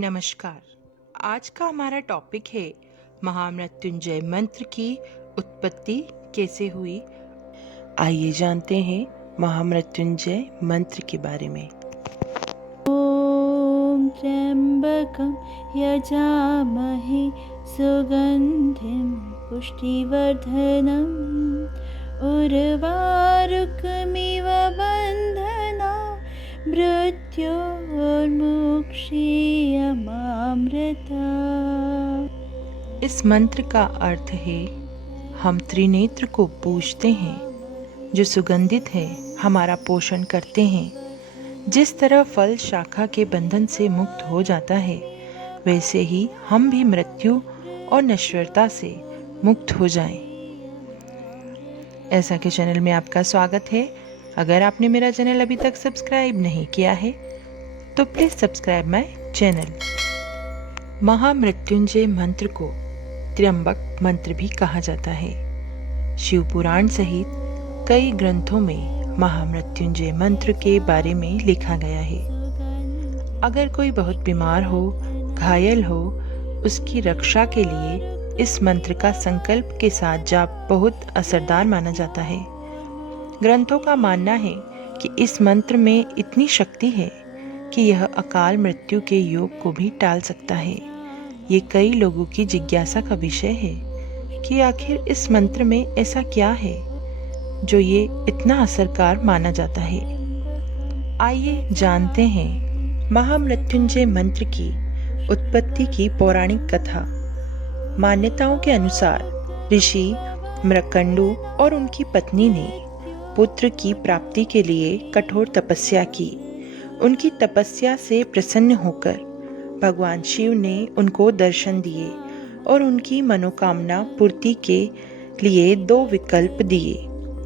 नमस्कार। आज का हमारा टॉपिक है महामृत्युंजय मंत्र की उत्पत्ति कैसे हुई। आइए जानते हैं महामृत्युंजय मंत्र के बारे में। ॐ त्र्यम्बकं यजामहे सुगन्धिं पुष्टिवर्धनम् उर्वारुकमिव बन्धना मृत्योर्मुक्षीयमामृता। इस मंत्र का अर्थ है हम त्रिनेत्र को पूजते हैं जो सुगंधित है, हमारा पोषण करते हैं। जिस तरह फल शाखा के बंधन से मुक्त हो जाता है, वैसे ही हम भी मृत्यु और नश्वरता से मुक्त हो जाएं। ऐसा के चैनल में आपका स्वागत है। अगर आपने मेरा चैनल अभी तक सब्सक्राइब नहीं किया है तो प्लीज़ सब्सक्राइब माय चैनल। महामृत्युंजय मंत्र को त्र्यंबक मंत्र भी कहा जाता है। शिव पुराण सहित कई ग्रंथों में महामृत्युंजय मंत्र के बारे में लिखा गया है। अगर कोई बहुत बीमार हो, घायल हो, उसकी रक्षा के लिए इस मंत्र का संकल्प के साथ जाप बहुत असरदार माना जाता है। ग्रंथों का मानना है कि इस मंत्र में इतनी शक्ति है कि यह अकाल मृत्यु के योग को भी टाल सकता है। ये कई लोगों की जिज्ञासा का विषय है कि आखिर इस मंत्र में ऐसा क्या है जो ये इतना असरकार माना जाता है। आइए जानते हैं महामृत्युंजय मंत्र की उत्पत्ति की पौराणिक कथा। मान्यताओं के अनुसार ऋषि मृकंडू और उनकी पत्नी ने पुत्र की प्राप्ति के लिए कठोर तपस्या की। उनकी तपस्या से प्रसन्न होकर भगवान शिव ने उनको दर्शन दिए और उनकी मनोकामना पूर्ति के लिए 2 विकल्प दिए।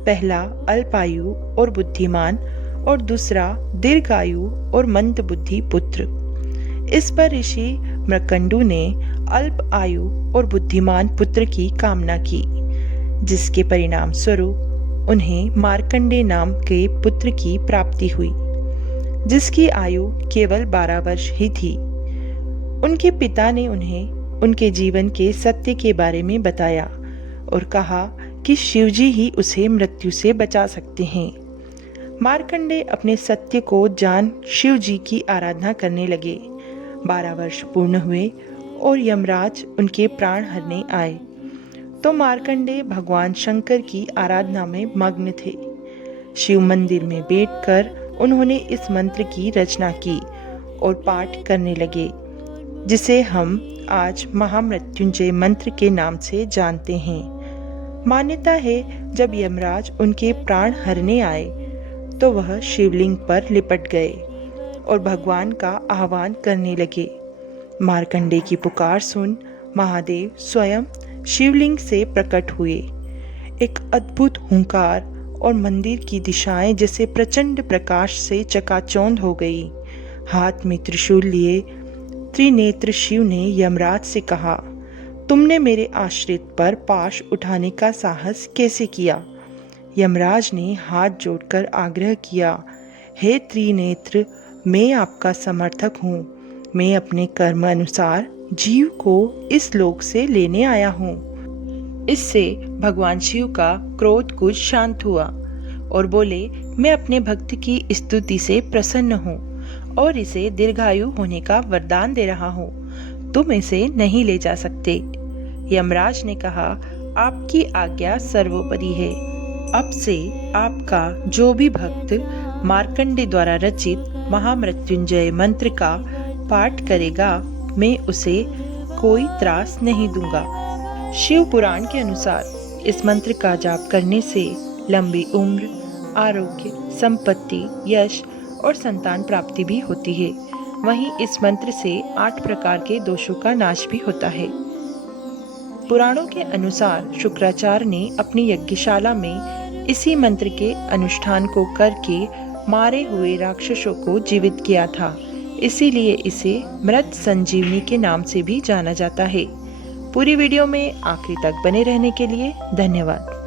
पहला अल्पायु और बुद्धिमान और दूसरा दीर्घायु और मंदबुद्धि पुत्र। इस पर ऋषि मृकंडू ने अल्प आयु और बुद्धिमान पुत्र की कामना की, जिसके परिणाम स्वरूप उन्हें मार्कंडे नाम के पुत्र की प्राप्ति हुई, जिसकी आयु केवल 12 वर्ष ही थी। उनके पिता ने उन्हें उनके जीवन के सत्य के बारे में बताया और कहा कि शिवजी ही उसे मृत्यु से बचा सकते हैं। मार्कंडे अपने सत्य को जान शिवजी की आराधना करने लगे। 12 वर्ष पूर्ण हुए और यमराज उनके प्राण हरने आए तो मार्कंडे भगवान शंकर की आराधना में मग्न थे। शिव मंदिर में बैठकर उन्होंने इस मंत्र की रचना की और पाठ करने लगे, जिसे हम आज महामृत्युंजय मंत्र के नाम से जानते हैं। मान्यता है जब यमराज उनके प्राण हरने आए तो वह शिवलिंग पर लिपट गए और भगवान का आह्वान करने लगे। मार्कंडे की पुकार सुन महादेव स्वयं शिवलिंग से प्रकट हुए। एक अद्भुत हुंकार और मंदिर की दिशाएं जैसे प्रचंड प्रकाश से चकाचौंध हो गई। हाथ में त्रिशूल लिए त्रिनेत्र शिव ने यमराज से कहा, तुमने मेरे आश्रित पर पाश उठाने का साहस कैसे किया? यमराज ने हाथ जोड़कर आग्रह किया, हे त्रिनेत्र, मैं आपका समर्थक हूँ। मैं अपने कर्म अनुसार जीव को इस लोक से लेने आया हूँ। इससे भगवान शिव का क्रोध कुछ शांत हुआ और बोले, मैं अपने भक्त की स्तुति से प्रसन्न हूँ और इसे दीर्घायु होने का वरदान दे रहा हूँ। तुम इसे नहीं ले जा सकते। यमराज ने कहा, आपकी आज्ञा सर्वोपरि है। अब से आपका जो भी भक्त मार्कंडे द्वारा रचित महामृत्युंजय मंत्र का पाठ करेगा, मैं उसे कोई त्रास नहीं दूंगा। शिव पुराण के अनुसार इस मंत्र का जाप करने से लंबी उम्र, आरोग्य, संपत्ति, यश और संतान प्राप्ति भी होती है। वहीं इस मंत्र से 8 प्रकार के दोषों का नाश भी होता है। पुराणों के अनुसार शुक्राचार्य ने अपनी यज्ञशाला में इसी मंत्र के अनुष्ठान को करके मारे हुए राक्षसों को जीवित किया था। इसीलिए इसे मृत संजीवनी के नाम से भी जाना जाता है। पूरी वीडियो में आखिरी तक बने रहने के लिए धन्यवाद।